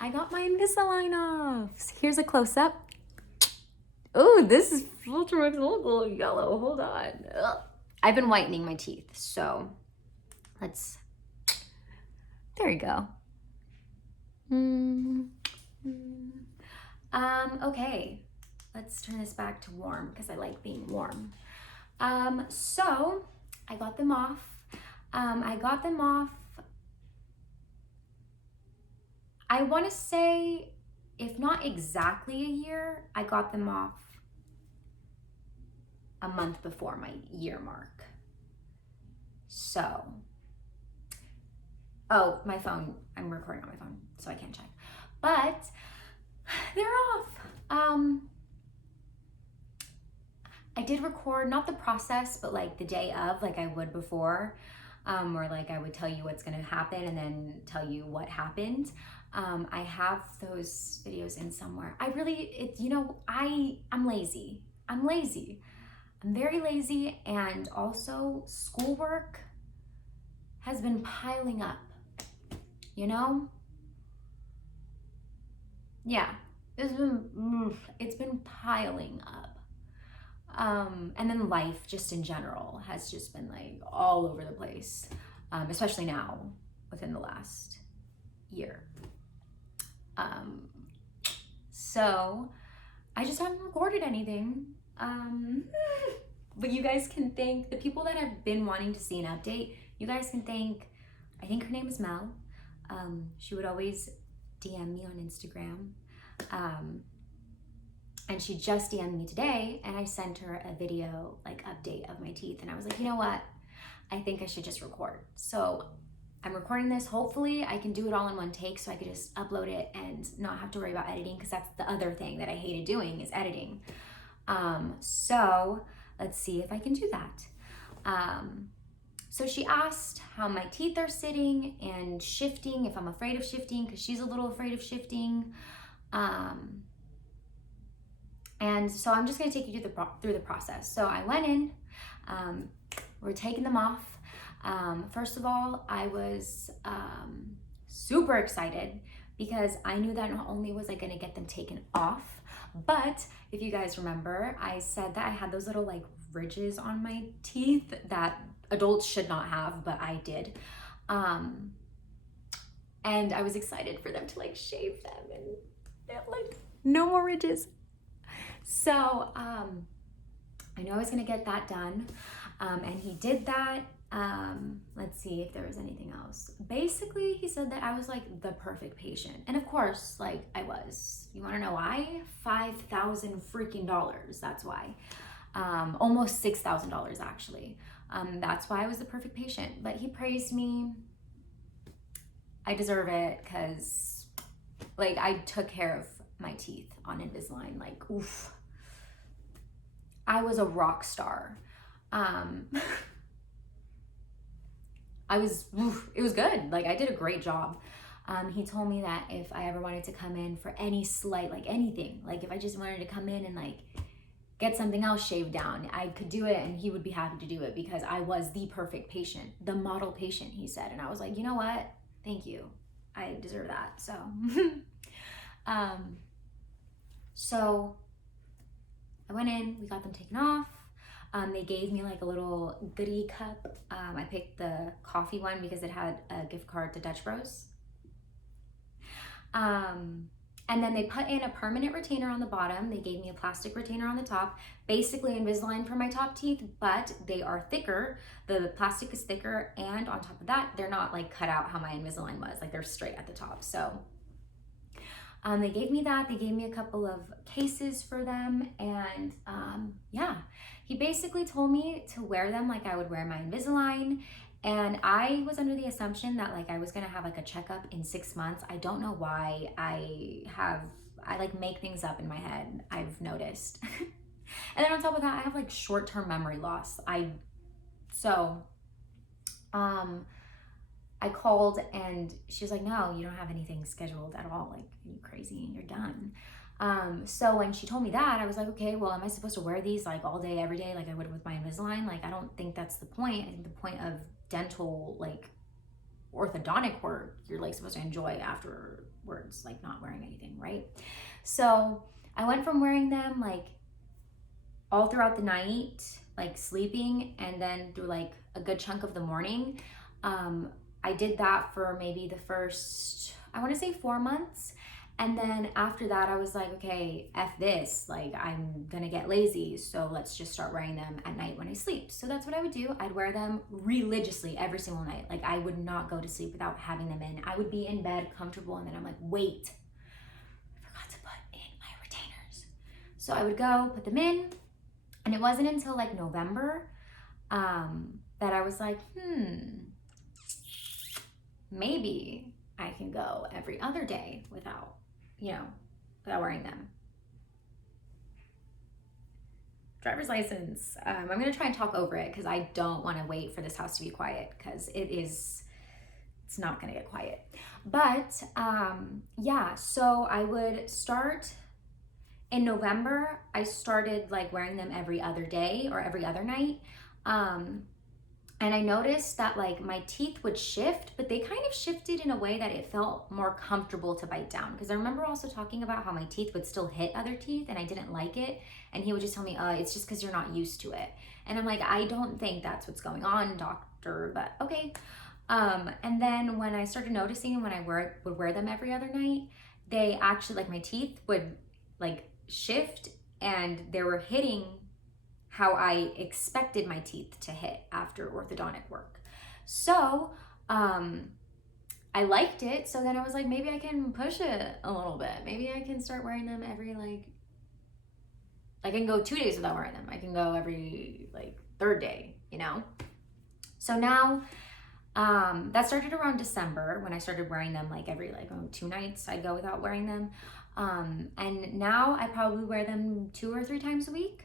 I got my Invisalign off. Here's a close-up. Oh, this is filter makes it look a little yellow. Hold on. Ugh. I've been whitening my teeth, so let's, there you go. Okay, let's turn this back to warm because I like being warm. So I got them off. I want to say, if not exactly a year, I got them off a month before my year mark. So, oh, my phone, I'm recording on my phone, so I can't check. But they're off. I did record, not the process, but like the day of, like I would before, or like I would tell you what's gonna happen and then tell you what happened. I have those videos in somewhere. I'm lazy. I'm very lazy, and also schoolwork has been piling up, you know? Yeah, it's been piling up. And then life just in general has just been like all over the place, especially now within the last year. So I just haven't recorded anything. But you guys can thank the people that have been wanting to see an update. You guys can thank, I think her name is Mel. She would always DM me on Instagram. And she just DM'd me today, and I sent her a video like update of my teeth, and I was like, you know what? I think I should just record. So I'm recording this. Hopefully I can do it all in one take so I could just upload it and not have to worry about editing, because that's the other thing that I hated doing is editing. So let's see if I can do that. So she asked how my teeth are sitting and shifting, if I'm afraid of shifting, because she's a little afraid of shifting. And so I'm just gonna take you through the process. So I went in, we're taking them off. First of all, I was super excited because I knew that not only was I gonna get them taken off, but if you guys remember, I said that I had those little like ridges on my teeth that adults should not have, but I did. And I was excited for them to like shave them and like no more ridges. So I know I was gonna get that done, and he did that. Let's see if there was anything else. Basically, he said that I was like the perfect patient, and of course, like I was. You want to know why? $5,000 freaking dollars. That's why. Almost $6,000 actually. That's why I was the perfect patient. But he praised me. I deserve it because, like, I took care of my teeth on Invisalign. Like, oof. I was a rock star. It was good. Like, I did a great job. He told me that if I ever wanted to come in for any slight, like anything, like if I just wanted to come in and like get something else shaved down, I could do it, and he would be happy to do it because I was the perfect patient, the model patient, he said. And I was like, you know what? Thank you. I deserve that. So, so I went in, we got them taken off. They gave me like a little goodie cup. I picked the coffee one because it had a gift card to Dutch Bros. And then they put in a permanent retainer on the bottom. They gave me a plastic retainer on the top. Basically Invisalign for my top teeth, but they are thicker. The plastic is thicker, and on top of that, they're not like cut out how my Invisalign was. Like they're straight at the top. So they gave me that. They gave me a couple of cases for them, and yeah, he basically told me to wear them like I would wear my Invisalign. And I was under the assumption that like I was gonna have like a checkup in 6 months. I don't know why I like make things up in my head, I've noticed. And then on top of that, I have like short-term memory loss. I called and she was like, no, you don't have anything scheduled at all. Like, are you crazy? You're done. So when she told me that, I was like, okay, well, am I supposed to wear these like all day, every day, like I would with my Invisalign? Like, I don't think that's the point. I think the point of dental like orthodontic work, you're like supposed to enjoy afterwards, like not wearing anything, right? So I went from wearing them like all throughout the night, like sleeping, and then through like a good chunk of the morning. I did that for maybe the first, I want to say 4 months. And then after that, I was like, okay, F this, like I'm gonna get lazy. So let's just start wearing them at night when I sleep. So that's what I would do. I'd wear them religiously every single night. Like I would not go to sleep without having them in. I would be in bed comfortable and then I'm like, wait, I forgot to put in my retainers. So I would go put them in. And it wasn't until like November that I was like, maybe I can go every other day without wearing them. Driver's license. I'm gonna try and talk over it because I don't want to wait for this house to be quiet because it's not gonna get quiet. But yeah, so I would start in November. I started like wearing them every other day or every other night. And I noticed that like my teeth would shift, but they kind of shifted in a way that it felt more comfortable to bite down. Because I remember also talking about how my teeth would still hit other teeth and I didn't like it. And he would just tell me, it's just because you're not used to it. And I'm like, I don't think that's what's going on, doctor, but okay. And then when I started noticing when I would wear them every other night, they actually, like my teeth would like shift and they were hitting how I expected my teeth to hit after orthodontic work. So I liked it. So then I was like, maybe I can push it a little bit. Maybe I can start wearing them every I can go 2 days without wearing them. I can go every third day, So now that started around December when I started wearing them every 2 nights I'd go without wearing them. And now I probably wear them 2 or 3 times a week.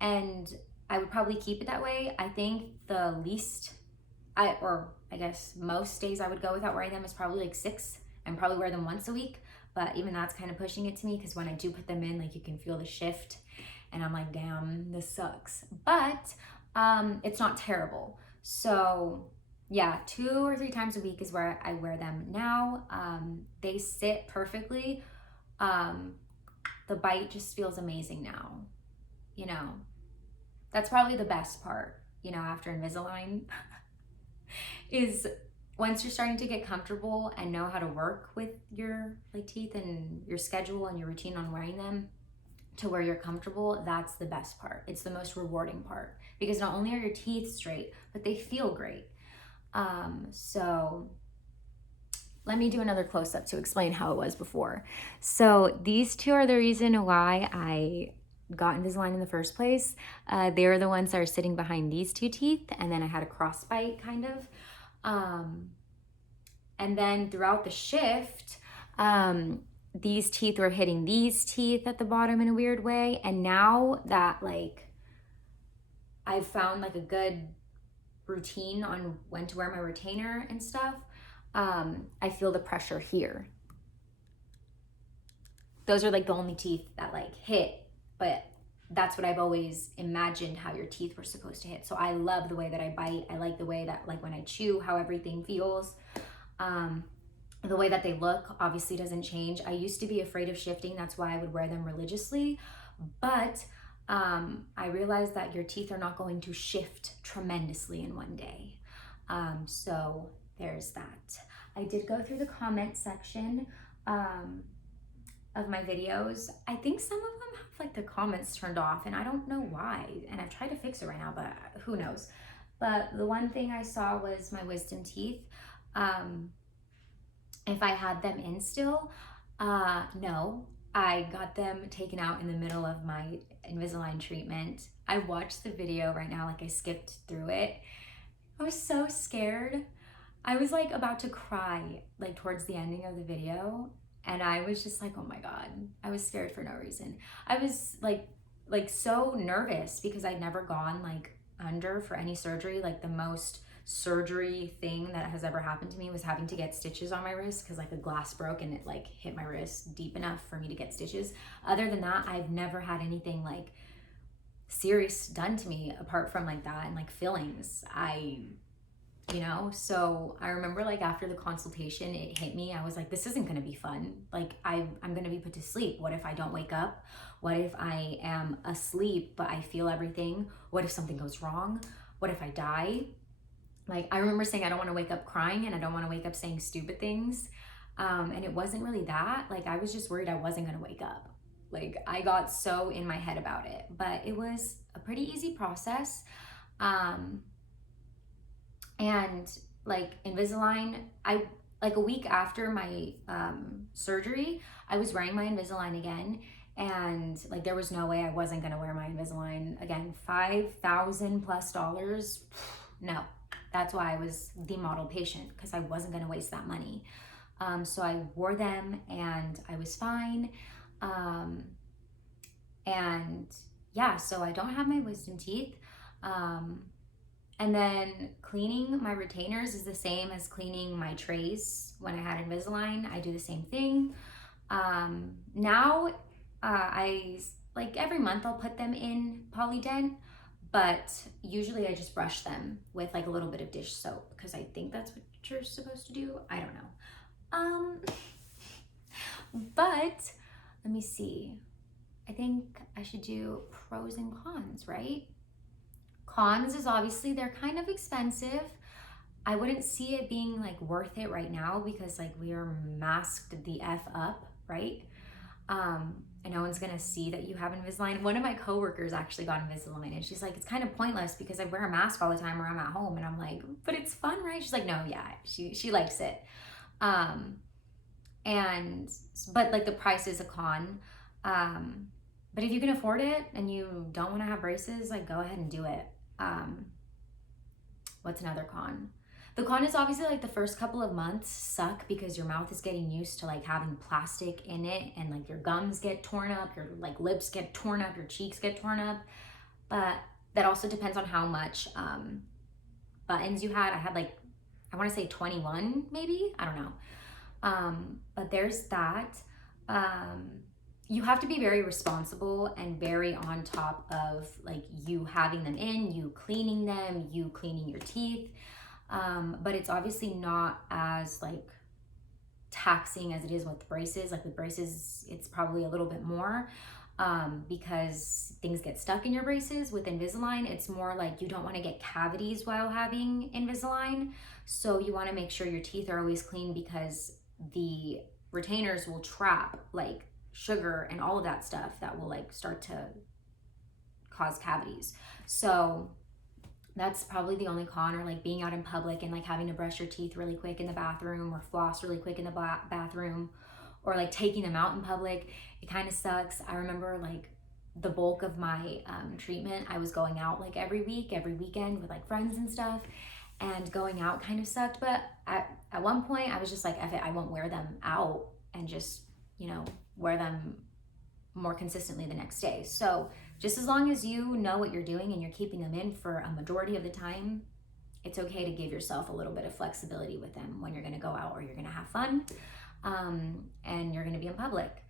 And I would probably keep it that way. I think the least, I guess most days I would go without wearing them is probably 6 and probably wear them once a week. But even that's kind of pushing it to me because when I do put them in, you can feel the shift and I'm like, damn, this sucks. But it's not terrible. So yeah, 2 or 3 times a week is where I wear them now. They sit perfectly. The bite just feels amazing now. That's probably the best part, after Invisalign is once you're starting to get comfortable and know how to work with your teeth and your schedule and your routine on wearing them to where you're comfortable, that's the best part. It's the most rewarding part because not only are your teeth straight, but they feel great. So let me do another close-up to explain how it was before. So these two are the reason why I got Invisalign in the first place. They were the ones that are sitting behind these 2 teeth, and then I had a crossbite kind of. And then throughout the shift, these teeth were hitting these teeth at the bottom in a weird way. And now that I've found a good routine on when to wear my retainer and stuff, I feel the pressure here. Those are the only teeth that hit, but that's what I've always imagined how your teeth were supposed to hit. So I love the way that I bite. I like the way that when I chew, how everything feels. The way that they look obviously doesn't change. I used to be afraid of shifting. That's why I would wear them religiously. But I realized that your teeth are not going to shift tremendously in one day. So there's that. I did go through the comment section of my videos. I think some of them have the comments turned off and I don't know why. And I've tried to fix it right now, but who knows. But the one thing I saw was my wisdom teeth. If I had them in still, no. I got them taken out in the middle of my Invisalign treatment. I watched the video right now, I skipped through it. I was so scared. I was about to cry towards the ending of the video. And I was just oh my God, I was scared for no reason. I was so nervous because I'd never gone under for any surgery. The most surgery thing that has ever happened to me was having to get stitches on my wrist because a glass broke and it hit my wrist deep enough for me to get stitches. Other than that, I've never had anything serious done to me apart from that and fillings. you know? So I remember like after the consultation, it hit me. I was like, this isn't gonna be fun. Like I'm gonna be put to sleep. What if I don't wake up? What if I am asleep, but I feel everything? What if something goes wrong? What if I die? Like I remember saying, I don't wanna wake up crying and I don't wanna wake up saying stupid things. And it wasn't really that. Like I was just worried I wasn't gonna wake up. Like I got so in my head about it, but it was a pretty easy process. Um, and like Invisalign, I like a week after my surgery, I was wearing my Invisalign again, and like there was no way I wasn't gonna wear my Invisalign again. $5,000+ no, that's why I was the model patient, because I wasn't gonna waste that money. So I wore them and I was fine. And yeah, so I don't have my wisdom teeth. And then cleaning my retainers is the same as cleaning my trays. When I had Invisalign, I do the same thing. Now, I like every month I'll put them in Polydent, but usually I just brush them with like a little bit of dish soap because I think that's what you're supposed to do. I don't know. But let me see. I think I should do pros and cons, right? Cons is obviously they're kind of expensive. I wouldn't see it being like worth it right now because like we are masked the F up, right? And no one's gonna see that you have Invisalign. One of my coworkers actually got Invisalign and she's like, it's kind of pointless because I wear a mask all the time or I'm at home. And I'm like, but it's fun, right? She's like, no, yeah, she likes it. But like the price is a con. But if you can afford it and you don't want to have braces, like go ahead and do it. What's another con? The con is obviously like the first couple of months suck because your mouth is getting used to like having plastic in it and like your gums get torn up, your like lips get torn up, your cheeks get torn up. But that also depends on how much buttons you had. I had like, I want to say 21 maybe, I don't know. But there's that. You have to be very responsible and very on top of like you having them in, you cleaning them, you cleaning your teeth. But it's obviously not as like taxing as it is with braces. Like with braces, it's probably a little bit more because things get stuck in your braces. With Invisalign, it's more like you don't want to get cavities while having Invisalign. So you want to make sure your teeth are always clean because the retainers will trap like sugar and all of that stuff that will like start to cause cavities. So that's probably the only con, or like being out in public and like having to brush your teeth really quick in the bathroom or floss really quick in the bathroom or like taking them out in public. It kind of sucks. I remember like the bulk of my treatment, I was going out like every week, every weekend with like friends and stuff, and going out kind of sucked. But at one point I was just like, F it, I won't wear them out and just, you know, wear them more consistently the next day. So just as long as you know what you're doing and you're keeping them in for a majority of the time, it's okay to give yourself a little bit of flexibility with them when you're going to go out or you're going to have fun, and you're going to be in public,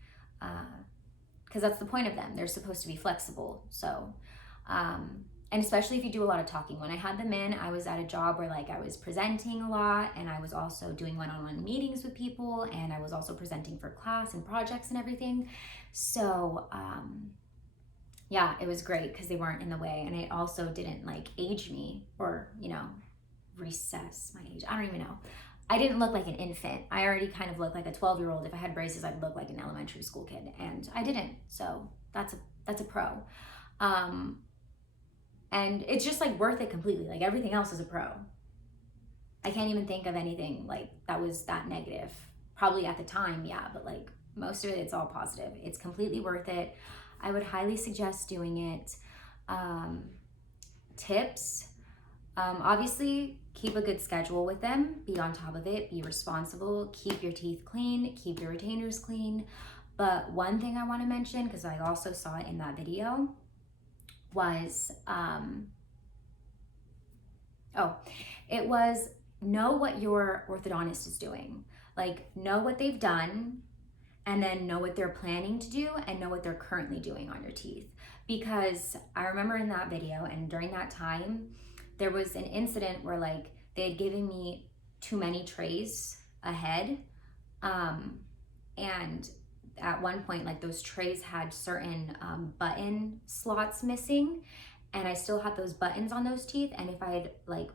because that's the point of them. They're supposed to be flexible. So and especially if you do a lot of talking. When I had them in, I was at a job where like I was presenting a lot, and I was also doing one-on-one meetings with people, and I was also presenting for class and projects and everything. So yeah, it was great because they weren't in the way, and it also didn't like age me or, you know, recess my age. I don't even know. I didn't look like an infant. I already kind of looked like a 12-year-old. If I had braces, I'd look like an elementary school kid, and I didn't. So that's a pro. And it's just like worth it completely. Like everything else is a pro. I can't even think of anything like that was that negative. Probably at the time, yeah, but like most of it, it's all positive. It's completely worth it. I would highly suggest doing it. Tips, obviously keep a good schedule with them. Be on top of it, be responsible, keep your teeth clean, keep your retainers clean. But one thing I want to mention, because I also saw it in that video, was it was know what your orthodontist is doing. Like know what they've done, and then know what they're planning to do, and know what they're currently doing on your teeth. Because I remember in that video and during that time, there was an incident where like they had given me too many trays ahead. And at one point, like those trays had certain button slots missing, and I still had those buttons on those teeth. And if I had like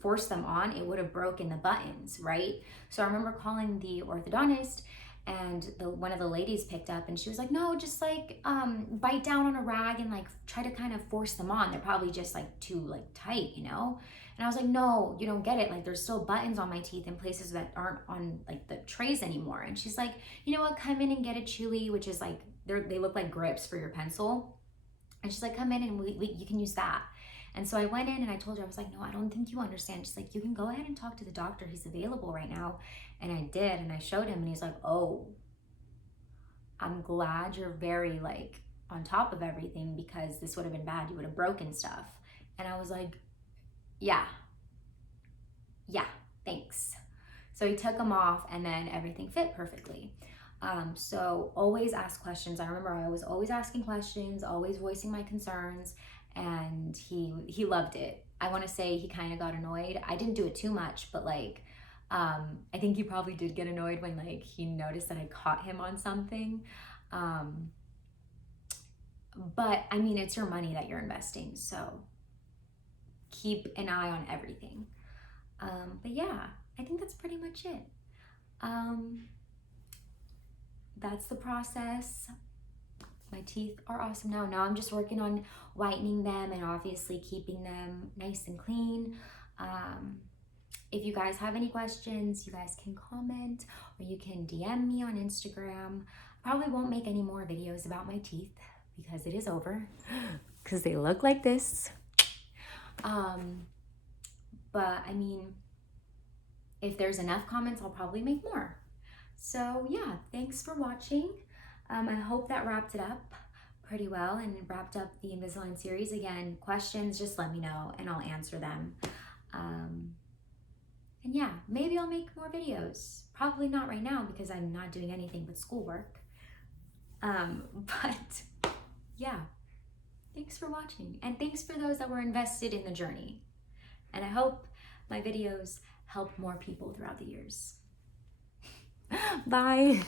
forced them on, it would have broken the buttons, right? So I remember calling the orthodontist, and one of the ladies picked up and she was like, no, just like bite down on a rag and like try to kind of force them on. They're probably just like too like tight, you know? And I was like, no, you don't get it. Like there's still buttons on my teeth in places that aren't on like the trays anymore. And she's like, you know what, come in and get a chewy, which is like, they look like grips for your pencil. And she's like, come in and you can use that. And so I went in and I told her, I was like, no, I don't think you understand. She's like, you can go ahead and talk to the doctor. He's available right now. And I did, and I showed him, and he's like, oh, I'm glad you're very like on top of everything, because this would have been bad. You would have broken stuff. And I was like, yeah, thanks. So he took them off, and then everything fit perfectly. So always ask questions. I remember I was always asking questions, always voicing my concerns, and he loved it. I want to say he kind of got annoyed. I didn't do it too much, but like, I think he probably did get annoyed when like he noticed that I caught him on something. But I mean, it's your money that you're investing, so keep an eye on everything. But yeah, I think that's pretty much it. That's the process. My teeth are awesome now. Now I'm just working on whitening them and obviously keeping them nice and clean. If you guys have any questions, you guys can comment, or you can DM me on Instagram. I probably won't make any more videos about my teeth because it is over, because they look like this. But I mean, if there's enough comments, I'll probably make more. So yeah, thanks for watching. I hope that wrapped it up pretty well and wrapped up the Invisalign series. Again, questions, just let me know and I'll answer them. And yeah, maybe I'll make more videos. Probably not right now because I'm not doing anything but schoolwork. But yeah, thanks for watching. And thanks for those that were invested in the journey. And I hope my videos help more people throughout the years. Bye.